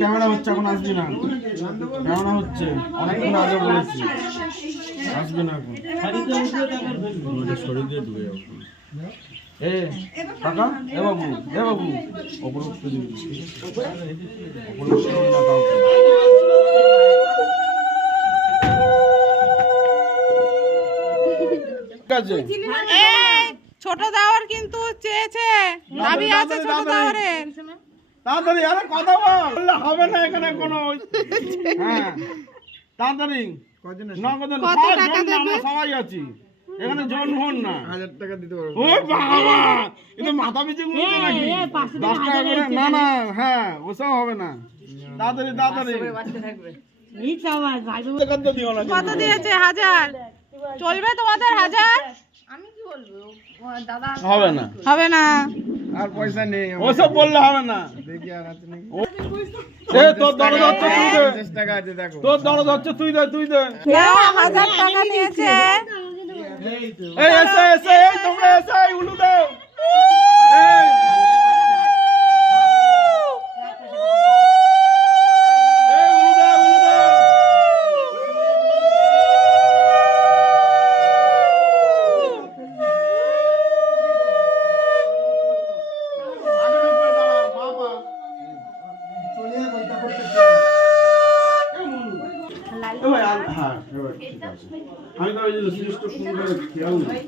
Camera হচ্ছে, এখন আসবি না। ক্যামেরা হচ্ছে, অনেকক্ষণ আগে বলেছি আসবি না এখন। শরীর দিয়ে ডুবে যাবো। কাকা, এ বাবু, অপরোক্ত দিবি, অপরোক্ত না কাউকে। ছোট দাওয়ার কিন্তু চেয়েছে, দাবি আছে ছোট দাওয়ারের। তাড়াতাড়ি, আরে কথা বললে হবে না এখানে কোনো। হ্যাঁ তাড়াতাড়ি, কত টাকা দেবে? সবাই আছি এখানে, জন ভন না। 1000 টাকা দিতে পারবো। ও বাবা, এটা মাথা পিছু ঘুরছে নাকি? 10 টাকা করে না না, হ্যাঁ ওসব হবে না। তাড়াতাড়ি তাড়াতাড়ি, কত দিয়েছে? 1000 চলবে তোমাদের? 1000 আমি কি বলবো দাদা, হবে না, হবে না। আর পয়সা নেই, ওসব বললে হবে না। দেখি আর আছে নাকি। তোর দরদ হচ্ছে তুই দে, 50 টাকা আছে দেখো। তোর দরদ হচ্ছে তুই দে, তুই দে। 1000 টাকা নিয়েছে। এই এসে এসে, এই তোমরা এসে, এই উলু দাও। আমি তো ওই যে শ্রেষ্ঠ সুন্দর খেয়াল নেই।